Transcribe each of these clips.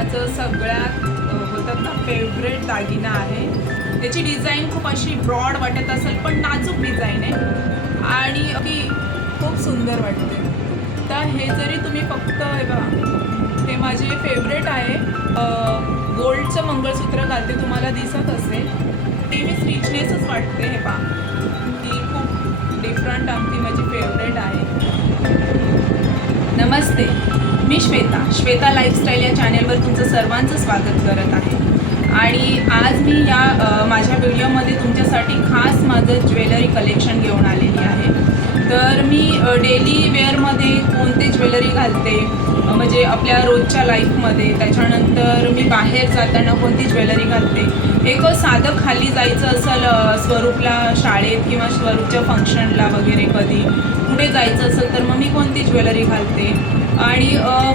माझं सगळ्यात बोलतात ना फेवरेट दागिना आहे। त्याची डिझाईन खूप अशी ब्रॉड वाटत असेल पण नाजूक डिझाईन आहे आणि ती खूप सुंदर वाटते। तर हे जरी तुम्ही फक्त हे बघा, हे माझे फेवरेट आहे। गोल्डचं मंगळसूत्र घालते, तुम्हाला दिसत असेल। ते मी रिचनेसच वाटते। हे पहा, ती खूप डिफरंट आमची माझी फेवरेट आहे। नमस्ते, मी श्वेता लाईफस्टाईल या चॅनेलवर तुमचं सर्वांचं स्वागत करत आहे। आणि आज मी या माझ्या व्हिडिओमध्ये तुमच्यासाठी खास माझं ज्वेलरी कलेक्शन घेऊन आलेली आहे। तर मी डेली वेअरमध्ये कोणते ज्वेलरी घालते, म्हणजे आपल्या रोजच्या लाईफमध्ये, त्याच्यानंतर मी बाहेर जाताना कोणती ज्वेलरी घालते, एक साधं खाली जायचं असेल स्वरूपला शाळेत किंवा स्वरूपच्या फंक्शनला वगैरे कधी कुठे जायचं असेल तर मग मी कोणती ज्वेलरी घालते, आणि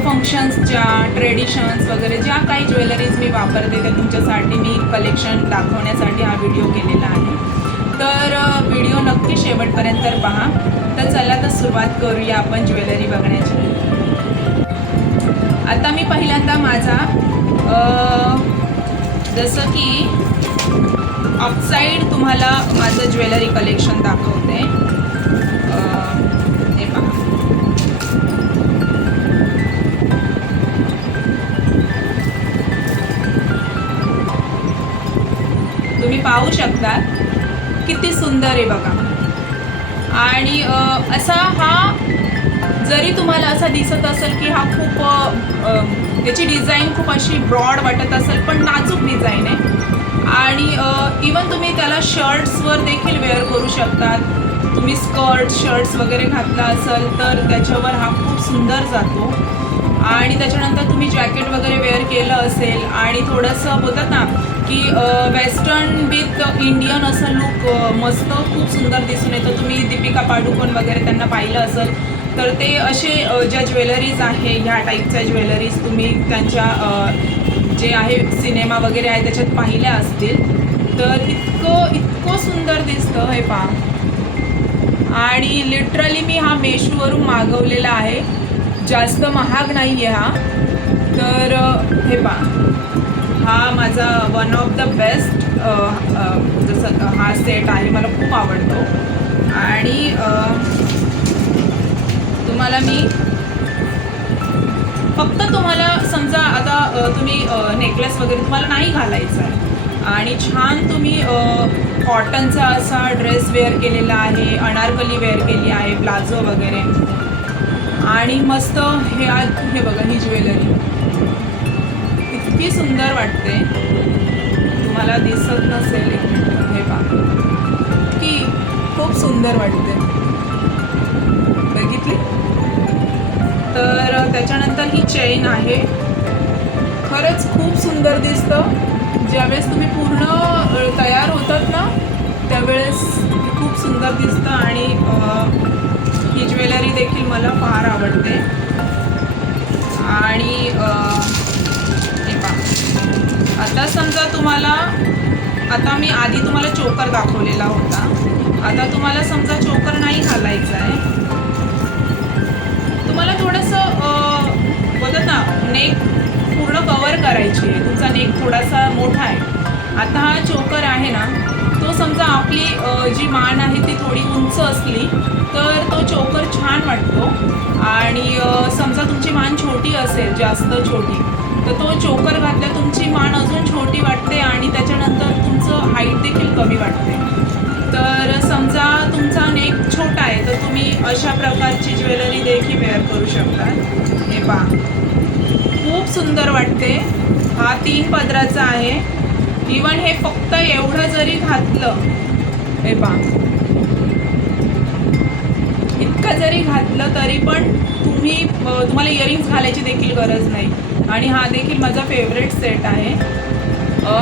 फंक्शन्सच्या ट्रेडिशन्स वगैरे ज्या काही ज्वेलरीज मी वापरते ते तुमच्यासाठी मी कलेक्शन दाखवण्यासाठी हा व्हिडिओ केलेला आहे। तर व्हिडिओ नक्की शेवटपर्यंत पहा। तर चला तर सुरुवात करूया आपण ज्वेलरी बघण्याची। आता मी पहिल्यांदा माझा जसं की ऑफसाईड तुम्हाला माझं ज्वेलरी कलेक्शन दाखवते। हे पहा, तुम्ही पाहू शकता किती सुंदर आहे बघा। आणि असा हा जरी तुम्हाला असा दिसत असेल की हा खूप त्याची डिझाईन खूप अशी ब्रॉड वाटत असेल पण नाजूक डिझाईन आहे, आणि इवन तुम्ही त्याला शर्ट्सवर देखील वेअर करू शकतात। तुम्ही शर्ट्स वगैरे घातला असेल तर त्याच्यावर हा खूप सुंदर जातो। आणि त्याच्यानंतर तुम्ही जॅकेट वगैरे वेअर केलं असेल आणि थोडंसं बोलतात ना की वेस्टर्न विथ इंडियन असं लुक मस्त खूप सुंदर दिसून येतं। तुम्ही दीपिका पाडुकोन वगैरे त्यांना पाहिलं असेल तर ते असे ज्या ज्वेलरीज आहे ह्या टाईपच्या ज्वेलरीज तुम्ही त्यांच्या जे आहे सिनेमा वगैरे आहे त्याच्यात पाहिल्या असतील। तर इतकं सुंदर दिसतं हे पहा। आणि लिटरली मी हा मेशोवरून मागवलेला आहे, जास्त महाग नाही आहे हा। तर हे पहा, हा माझा वन ऑफ द बेस्ट जसं हा सेट आहे, मला खूप आवडतो। आणि तुम्हाला मी फक्त तुम्हाला समजा आता तुम्ही नेकलेस वगैरे तुम्हाला नाही घालायचा आहे आणि छान तुम्ही कॉटनचा असा ड्रेस वेअर केलेला आहे, अनारकली वेअर केली आहे, प्लाझो वगैरे, आणि मस्त हे बघा, ही ज्वेलरी इतकी सुंदर वाटते। तुम्हाला दिसत नसेल, एक मिनिट, हे पहा की खूप सुंदर वाटते, बघितली? तर त्याच्यानंतर ही चेन आहे, खरंच खूप सुंदर दिसतं। ज्यावेळेस तुम्ही पूर्ण तयार होतात ना त्यावेळेस खूप सुंदर दिसतं। आणि ही ज्वेलरी देखील मला फार आवडते। आणि हे पहा, आता समजा तुम्हाला, आता मी आधी तुम्हाला चोकर दाखवलेला होता, आता तुम्हाला समजा चोकर नाही घालायचा आहे, तुम्हाला थोडंसं बोलतात ना नेक पूर्ण कवर करायची आहे, तुमचा नेक थोडासा मोठा आहे। आता हा चोकर आहे ना, तो समजा आपली जी मान आहे ती थोडी उंच असली तर तो चोकर छान वाटतो। आणि समजा तुमची मान छोटी असेल, जास्त छोटी, तर तो चोकर घातल्या तुमची मान अजून छोटी वाटते आणि त्याच्यानंतर तुमचं हाईट देखील कमी वाटते। तर समजा तुमचा नेक छोटा आहे तर तुम्ही अशा प्रकारची ज्वेलरी देखील वेअर करू शकता। हे पहा, खूप सुंदर वाटते। हा 3 पदराचा आहे। इवन हे फक्त एवढं जरी घातलं, हे पहा, इतकं जरी घातलं तरी पण तुम्हाला इयरिंग्स घालायची देखील गरज नाही। आणि हा देखील माझा फेवरेट सेट आहे।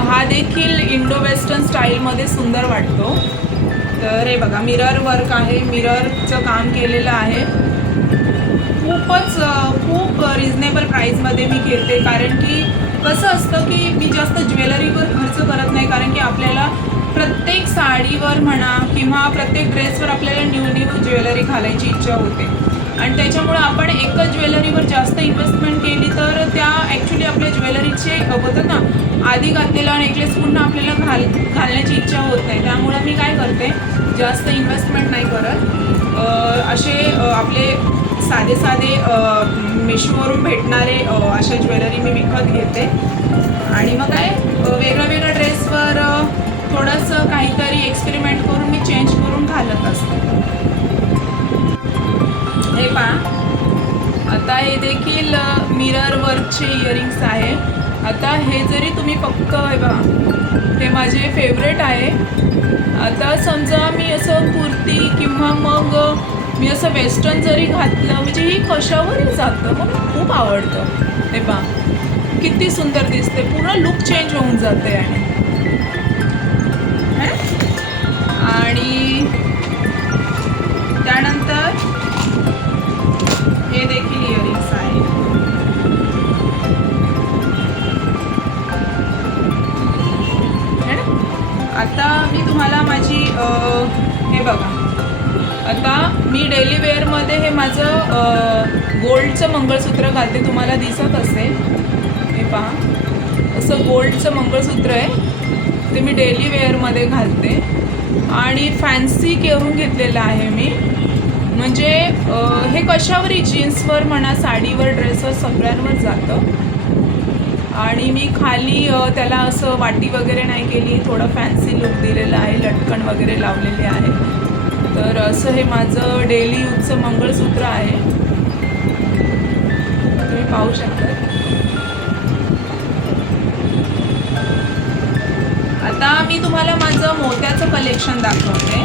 हा देखील इंडो वेस्टर्न स्टाईलमध्ये सुंदर वाटतो। तर हे बघा, मिरर वर्क आहे, मिररचं काम केलेलं आहे। खूप रिजनेबल प्राईसमध्ये मी घेते, कारण की कसं असतं की मी जास्त ज्वेलरीवर खर्च करत नाही, कारण की आपल्याला प्रत्येक साडीवर म्हणा किंवा प्रत्येक ड्रेसवर आपल्याला न्यू ज्वेलरी घालायची इच्छा होते। आणि त्याच्यामुळे आपण एकच ज्वेलरीवर जास्त इन्व्हेस्टमेंट केली तर त्या ॲक्च्युली आपल्या ज्वेलरी ज्वेलरीचे बोलतात ना, आधी घातलेला नेकलेस पुन्हा आपल्याला घालण्याची इच्छा होत नाही. त्यामुळं मी काय करते, जास्त इन्व्हेस्टमेंट नाही करत. असे आपले साधे साधे मिशोवरून भेटणारे अशा ज्वेलरी मी विकत घेते. आणि मग काय वेगळ्या ड्रेसवर थोडंसं काहीतरी एक्सपेरिमेंट करून मी चेंज करून घालत असते. हे पहा, आता हे देखील मिरर वर्कचे इयरिंग्स आहे. आता हे जरी तुम्ही फक्त हे बघा, हे माझे फेवरेट आहे. आता समजा मी असं कुर्ती किंवा मग मी असं वेस्टर्न जरी घातलं, म्हणजे ही कशावरही जातं, मला खूप आवडतं. हे पहा किती सुंदर दिसते, पूर्ण लुक चेंज होऊन जाते. आणि त्यानंतर हे देखील इयरिंग्स आहे. आता मी तुम्हाला माझी हे बघा, आता मी डेली वेअरमध्ये हे माझं गोल्डचं मंगळसूत्र घालते, तुम्हाला दिसत असेल. हे पहा, असं गोल्डचं मंगळसूत्र आहे, ते मी डेली वेअरमध्ये घालते. आणि फॅन्सी घेऊन घेतलेलं आहे मी, म्हणजे हे कशावरही जीन्सवर म्हणा, साडीवर, ड्रेसवर, सगळ्यांवर जातं. आणि मी खाली त्याला असं वाटी वगैरे नाही केली, थोडं फॅन्सी लुक दिलेलं आहे, लटकन वगैरे लावलेले आहे. तर असं हे माझं डेली यूजचं मंगळसूत्र आहे, तुम्ही पाहू शकता. आता मी तुम्हाला माझं मोत्याचं कलेक्शन दाखवते.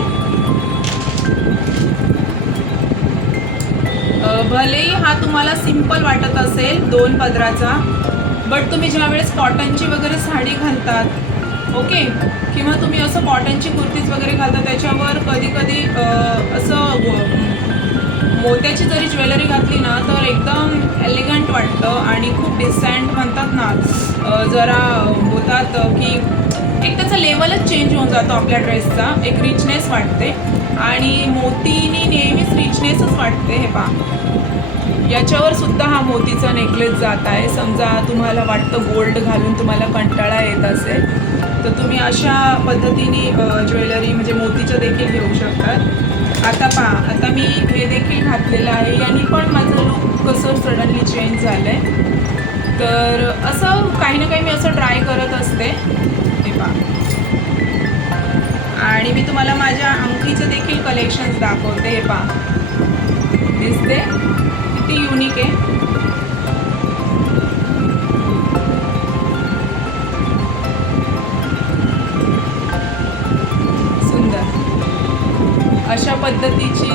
भलेही हा तुम्हाला सिंपल वाटत असेल 2 पदराचा, बट तुम्ही ज्यावेळेस कॉटनची वगैरे साडी घालतात, ओके, किंवा तुम्ही असं कॉटनची कुर्तीज वगैरे घालता, त्याच्यावर कधी कधी असं मोत्याची जरी ज्वेलरी घातली ना, तर एकदम एलिगंट वाटतं आणि खूप डिसेंट म्हणतात ना, जरा होतात की एक त्याचा लेवलच चेंज होऊन जातो आपल्या ड्रेसचा, एक रिचनेस वाटते. आणि मोतीनी नेहमीच रिचनेसच वाटते. हे पहा, याच्यावर सुद्धा हा मोतीचा नेकलेस जात आहे. समजा तुम्हाला वाटतं गोल्ड घालून तुम्हाला कंटाळा येत असेल, तर तुम्ही अशा पद्धतीने ज्वेलरी म्हणजे मोतीचं देखील घेऊ शकतात. आता पहा, आता मी हे देखील घातलेलं आहे, यांनी पण माझं लुक कसं सडनली चेंज झालं आहे. तर असं काही ना काही मी असं ट्राय करत असते. हे पहा, आणि मी तुम्हाला माझ्या अंगठीचं देखील कलेक्शन्स दाखवते. हे पहा, दिसते किती युनिक आहे. सुंदर अशा पद्धतीची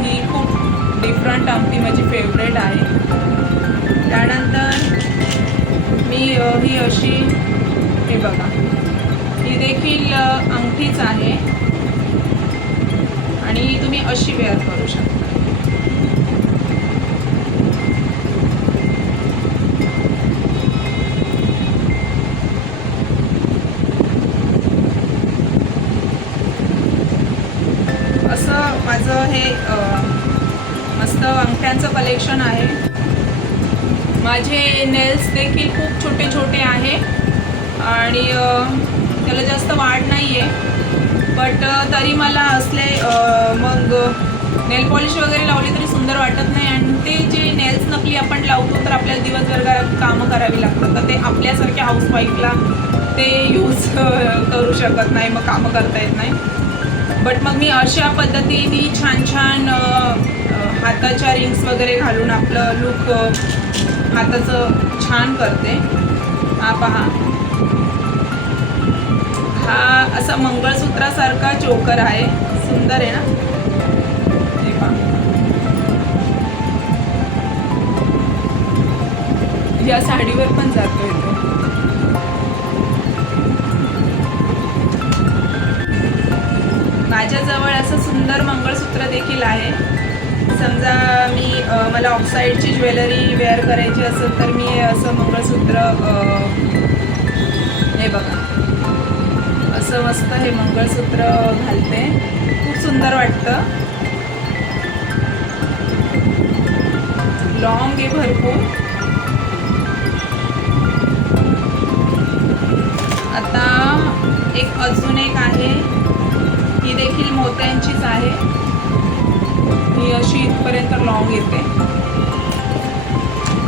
ही खूप डिफरंट अंगठी माझी फेवरेट आहे. त्यानंतर मी ही अशी, हे बघा, ही देखील अंगठीच आहे आणि तुम्ही अशी वेअर करू शकता. असं माझं हे मस्त अंगठ्यांचं कलेक्शन आहे. माझे नेल्स देखील खूप छोटे छोटे आहे आणि त्याला जास्त वाढ नाही आहे, बट तरी मला असले मग नेल पॉलिश वगैरे लावली तरी सुंदर वाटत नाही. आणि ते जे नेल्स नकली आपण लावतो, तर आपल्याला दिवसभर कामं करावी लागतात, तर ते आपल्यासारख्या हाऊसवाईफला ते यूज करू शकत नाही, मग कामं करता येत नाही. बट मग मी अशा पद्धतीने छान छान हाताच्या रिंग्स वगैरे घालून आपलं लुक हाताचं छान करते. हा पहा, हा असा मंगळसूत्रासारखा चोकर आहे, सुंदर आहे ना. हे पहा, या साडीवर पण जातोय तो. माझ्याजवळ असं सुंदर मंगळसूत्र देखील आहे. समजा मला ऑक्साईडची ज्वेलरी वेअर करायची असेल, तर मी असं मंगळसूत्र, हे बघा, असं मस्त हे मंगळसूत्र घालते, खूप सुंदर वाटतं. लॉंग आहे भरपूर. अजून एक आहे, ही देखील मोत्यांचीच आहे. ही अशी इथपर्यंत लॉंग येते.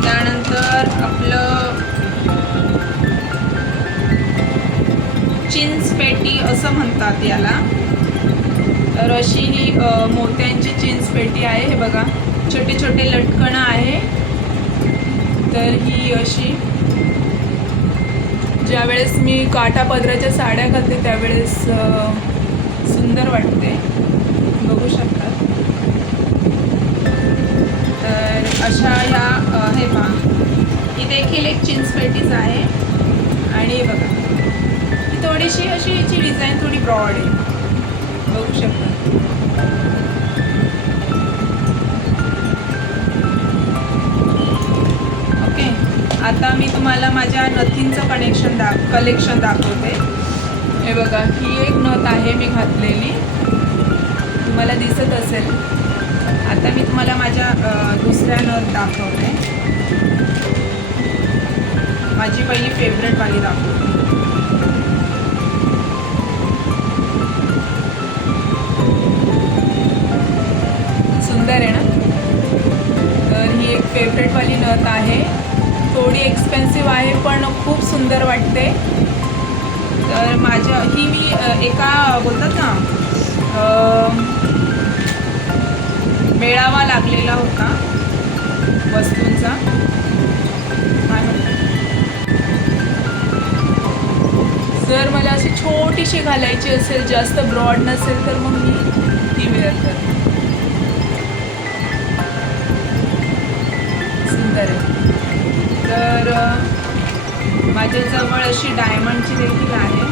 त्यानंतर आपलं चिंचपेटी असं म्हणतात याला. तर अशी ही मोत्यांची चिंचपेटी आहे. हे बघा, छोटे छोटे लटकणं आहे. तर ही अशी ज्यावेळेस मी काठापदराच्या साड्या घालते त्यावेळेस सुंदर वाटते, बघू शकता. तर अशा ह्या हे पहा, ही देखील एक चिंचपेटीच आहे. आणि बघा, ही थोडीशी अशी हिची डिझाईन थोडी ब्रॉड आहे, बघू शकता. ओके, आता मी तुम्हाला माझ्या नथींचं कलेक्शन दाखवते. हे बघा, ही एक नथ आहे मी घातलेली, तुम्हाला दिसत असेल. आता मी तुम्हाला माझ्या दुसऱ्या नथ दाखवते. माझी पहिली फेवरेटवाली दाखवते. सुंदर आहे ना. तर ही एक फेवरेटवाली नथ आहे. थोडी एक्सपेन्सिव्ह आहे पण खूप सुंदर वाटते. तर माझ्या ही मी एका बोलतात ना मेळावा लागलेला होता वस्तूंचा, काय म्हणतात, जर मला अशी छोटीशी घालायची असेल, जास्त ब्रॉड नसेल, तर मग मी ती वेअर करते. सुंदर आहे. तर माझ्याजवळ अशी डायमंडची देखील आहे.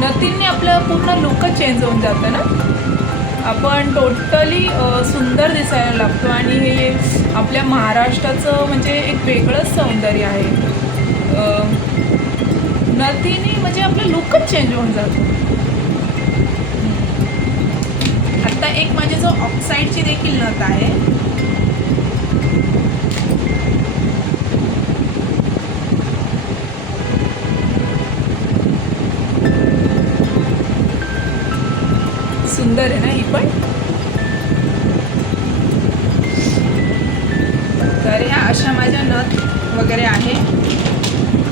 नथींनी आपलं पूर्ण लुकच चेंज होऊन जातं ना. आपण टोटली सुंदर दिसायला लागतो. आणि हे आपल्या महाराष्ट्राचं म्हणजे एक वेगळंच सौंदर्य आहे. नथीने म्हणजे आपलं लुकच चेंज होऊन जातो. आता एक माझ्याजवळ ऑक्साईडची देखील नथ आहे. सुंदर आहे ना ही पण. तर ह्या अशा माझ्या नथ वगैरे आहे.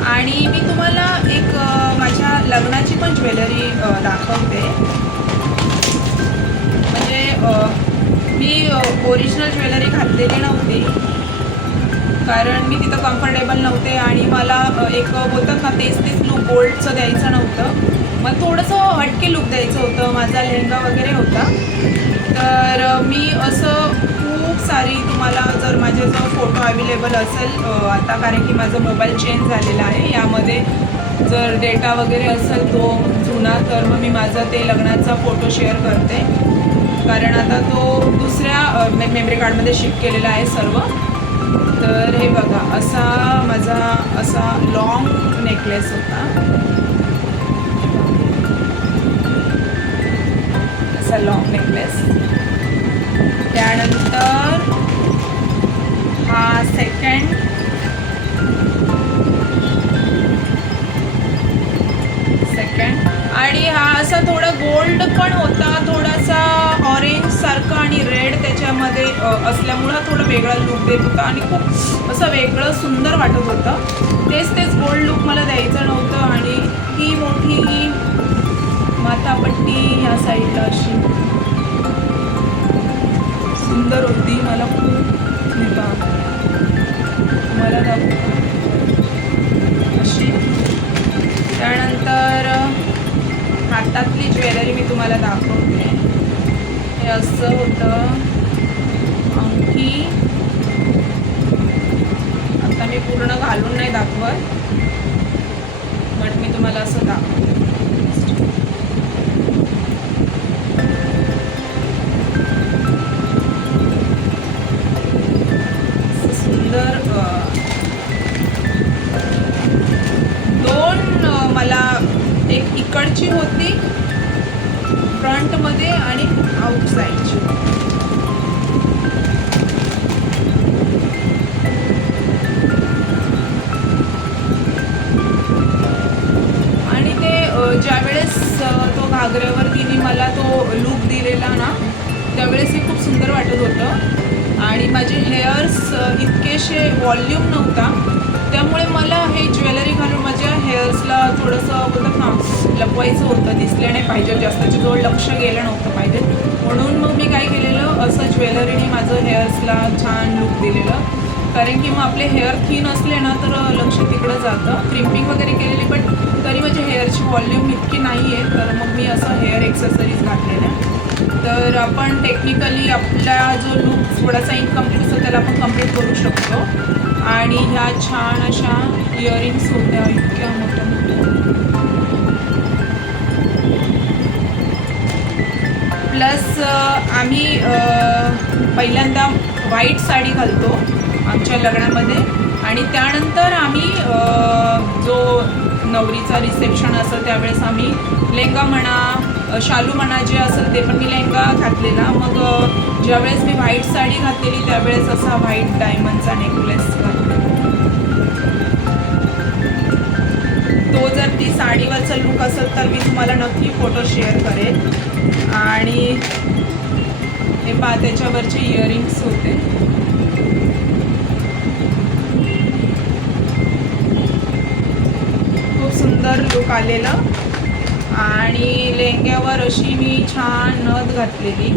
आणि मी तुम्हाला एक माझ्या लग्नाची पण ज्वेलरी दाखवते. म्हणजे मी ओरिजिनल ज्वेलरी घातलेली नव्हती, कारण मी तिथं कम्फर्टेबल नव्हते. आणि मला एक बोलतात ना तेच लूक गोल्डचं द्यायचं नव्हतं, मला थोडंसं हटके लूक द्यायचं होतं. माझा लेहंगा वगैरे होता. तर मी असं खूप सारी, तुम्हाला जर माझ्याजवळ फोटो अवेलेबल असेल आता, कारण की माझा मोबाईल चेंज झालेला आहे, यामध्ये जर डेटा वगैरे असेल तो जुना, तर मग मी माझा ते लग्नाचा फोटो शेअर करते. कारण आता तो दुसऱ्या मेमरी कार्डमध्ये शिफ्ट केलेला आहे सर्व. तर हे बघा, असा माझा असा लॉंग नेकलेस होता, असा लॉंग नेकलेस. त्यानंतर हा सेकंड, आणि हा असा थोडा गोल्ड पण होता, थोडासा ऑरेंज सारखा आणि रेड त्याच्यामध्ये असल्यामुळं थोडं वेगळा लुक देत होता. आणि खूप असं वेगळं सुंदर वाटत होतं. तेच गोल्ड लुक मला द्यायचं नव्हतं. आणि ही मोठी माथापट्टी ह्या साईडला अशी सुंदर होती, मला खूप मला दाखवतो अशी. त्यानंतर हातातली ज्वेलरी मी तुम्हाला दाखवते. हे असं होतं अंगठी. आता मी पूर्ण घालून नाही दाखवत, बट मी तुम्हाला असं दाखवते. सुंदर दोन मला एक इकडची होती फ्रंटमध्ये आणि आउटसाईडची. घागऱ्यावर तिने मला तो लूक दिलेला ना, त्यावेळेस हे खूप सुंदर वाटत होतं. आणि माझे हेअर्स इतकेसे व्हॉल्यूम नव्हता, त्यामुळे मला हे ज्वेलरी घालून माझ्या हेअर्सला थोडंसं बोलतात ना लपवायचं होतं, दिसले नाही पाहिजे, जास्तच्या जवळ लक्ष गेलं नव्हतं पाहिजे. म्हणून मग मी काय केलेलं, असं ज्वेलरीने माझं हेअर्सला छान लुक दिलेलं. कारण की मग आपले हेअर थिन असले ना तर लक्ष तिकडं जातं. क्रिम्पिंग वगैरे केलेली, बट तरी माझ्या हेअरची व्हॉल्यूम इतकी नाही आहे, तर मग मी असं हेअर एक्सेसरीज घातलेल्या. तर आपण टेक्निकली आपला जो लुक थोडासा इनकम्प्लीट असतो त्याला आपण कम्प्लीट करू शकतो. आणि ह्या छान अशा इयरिंग्स होत्या, इतक्या मोठ्या मोठ्या. प्लस आम्ही पहिल्यांदा व्हाईट साडी घालतो आमच्या लग्नामध्ये, आणि त्यानंतर आम्ही जो नवरीचा रिसेप्शन असं त्यावेळेस आम्ही लेहंगा म्हणा, शालू म्हणा, जे असेल ते पण मी लेहंगा घातलेला. मग ज्यावेळेस मी व्हाईट साडी घातलेली त्यावेळेस असा व्हाईट डायमंडचा नेकलेस घातलेला. तो जर ती साडीवरचा लुक असेल तर मी तुम्हाला नक्की फोटो शेअर करेन. आणि हे पहा त्याच्यावरचे इयरिंग्स होते. खूप सुंदर लुक आलेला. आणि लेहंग्यावर अशी मी छान नथ घातलेली.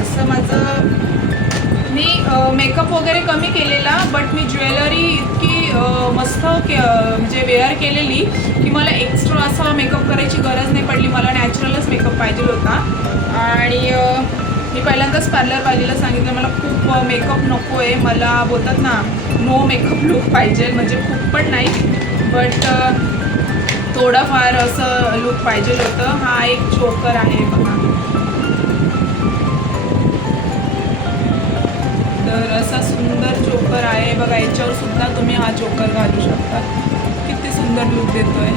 असं माझं मी मेकअप वगैरे कमी केलेला, बट मी ज्वेलरी इतकी मस्त म्हणजे वेअर केलेली की मला एक्स्ट्रा असा मेकअप करायची गरज नाही पडली. मला नॅचरलच मेकअप पाहिजे होता. आणि मी पहिल्यांदाच पार्लरवालीला सांगितलं मला खूप मेकअप नको आहे, मला बोलतात ना नो मेकअप लुक पाहिजे, म्हणजे खूप पण नाही बट थोडाफार असं लुक पाहिजे होतं. हा एक चोकर आहे बघा, तर असा सुंदर चोकर आहे बघा. याच्यावर सुद्धा तुम्ही हा चोकर घालू शकता. किती सुंदर लुक देतोय.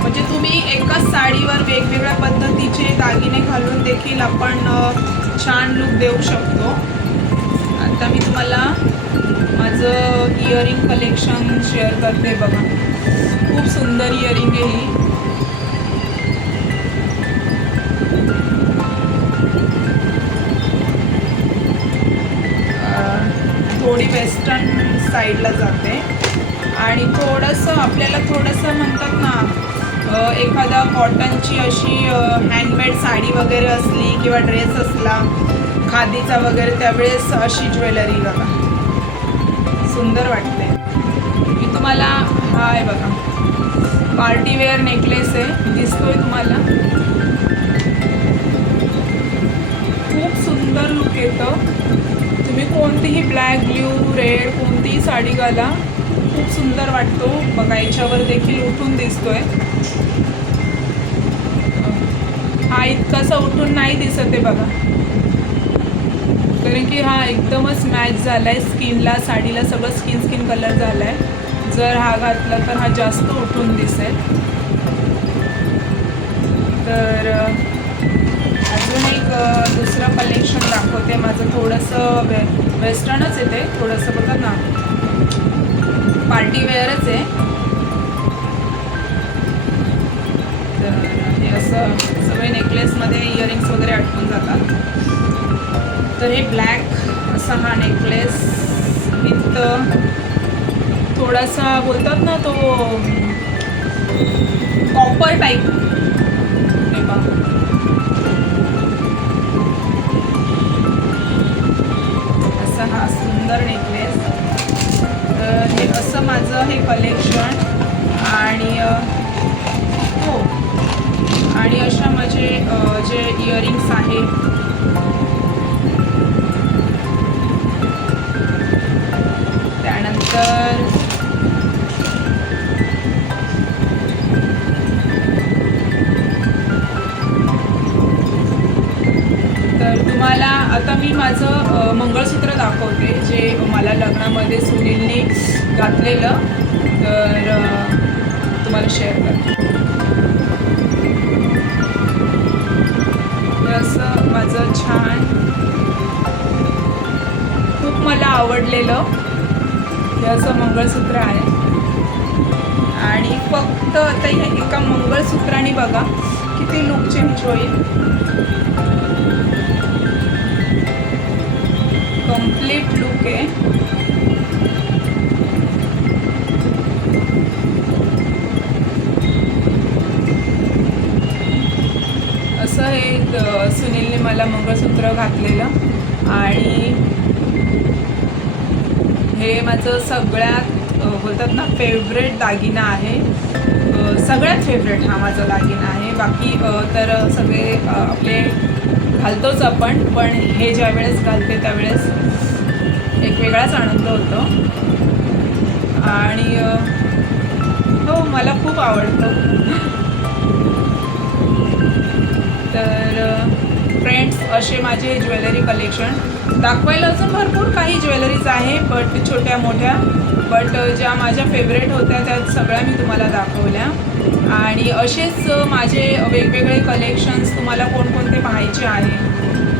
म्हणजे तुम्ही एकाच साडीवर वेगवेगळ्या पद्धतीचे दागिने घालून देखील आपण छान लुक देऊ शकतो. आता मी तुम्हाला माझं इयरिंग कलेक्शन शेअर करते बघा. खूप सुंदर इयरिंग आहे ही. थोडी वेस्टर्न साईडला जाते आणि थोडंसं आपल्याला थोडंसं म्हणतात ना एखादा कॉटनची अशी हँडमेड साडी वगैरे असली किंवा ड्रेस असला खादीचा वगैरे त्यावेळेस अशी ज्वेलरी बघा सुंदर वाटते. मी तुम्हाला हा आहे बघा पार्टीवेअर नेकलेस आहे, दिसतोय तुम्हाला. खूप सुंदर लुक येतं. तुम्ही कोणतीही ब्लॅक, ब्ल्यू, रेड कोणतीही साडी घाला, खूप सुंदर वाटतो बघा. याच्यावर देखील उठून दिसतोय. हा इतकासा उठून नाही दिसत आहे बघा, कारण की हा एकदमच मॅच झाला आहे स्किनला, साडीला सगळं स्किन कलर झाला आहे. जर हा घातला तर हा जास्त उठून दिसेल. तर अजून एक दुसरं कलेक्शन दाखवते माझं. थोडंसं वेस्टर्नच येते, थोडंसं बघा ना पार्टीवेअरच आहे. तर हे असं सगळे नेकलेसमध्ये इयरिंग्स वगैरे अटकून जातात. तर हे ब्लॅक असा हा नेकलेस विथ थोडासा बोलतात ना तो कॉपर टाईप. हे बघा असा हा सुंदर नेकलेस. हे असं माझं हे कलेक्शन. आणि हो, आणि अशा माझे जे इयरिंग्स आहे त्यानंतर तुम्हाला आता मी माझं मंगळसूत्र दाखवते जे मला लग्नामध्ये सुनीलने घातलेलं, तर तुम्हाला शेअर करते. घातलेलं हे असं मंगळसूत्र आहे. आणि फक्त आता ह्या एका मंगळसूत्राने बघा किती लुक चेंज होईल. कम्प्लीट लुक आहे. असं हे सुनीलने मला मंगळसूत्र घातलेलं आणि हे माझं सगळ्यात बोलतात ना फेवरेट दागिना आहे. सगळ्यात फेवरेट हा माझा दागिना आहे. बाकी तर सगळे आपले घालतोच आपण, पण हे ज्या वेळेस घालते त्यावेळेस एक वेगळाच आनंद होतो. आणि हो मला खूप आवडतं. तर फ्रेंड्स असे माझे ज्वेलरी कलेक्शन दाखवायला अजून भरपूर काही ज्वेलरीज आहे, बट छोट्या मोठ्या, बट ज्या माझ्या फेवरेट होत्या त्या सगळ्या मी तुम्हाला दाखवल्या. आणि असेच माझे वेगवेगळे कलेक्शन्स तुम्हाला कोणकोणते पाहायचे आहे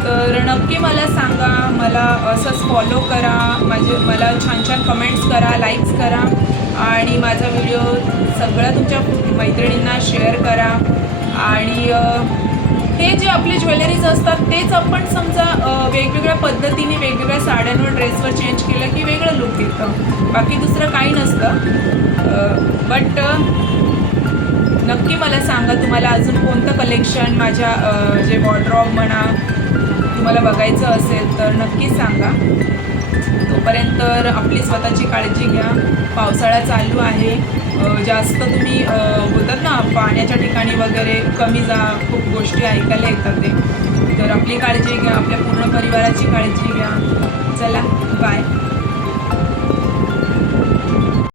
तर नक्की मला सांगा. मला असंच फॉलो करा, मला छान छान कमेंट्स करा, लाईक्स करा आणि माझा व्हिडिओ सगळ्या तुमच्या मैत्रिणींना शेअर करा. आणि हे जे आपले ज्वेलरीज असतात तेच आपण समजा वेगवेगळ्या पद्धतीने वेगवेगळ्या साड्यांवर ड्रेसवर चेंज केलं की वेगळं लुक येतं, बाकी दुसरं काही नसतं. बट नक्की मला सांगा तुम्हाला अजून कोणतं कलेक्शन माझ्या जे वॉर्डरॉब म्हणा तुम्हाला बघायचं असेल तर नक्की सांगा. तोपर्यंत आपली स्वतःची काळजी घ्या. पावसाळा चालू आहे, जास्त तुम्ही बोलतात ना पाण्याच्या ठिकाणी वगैरे कमी जा, खूप गोष्टी ऐकायला येतात ते. तर आपली काळजी घ्या, आपल्या पूर्ण परिवाराची काळजी घ्या. चला बाय.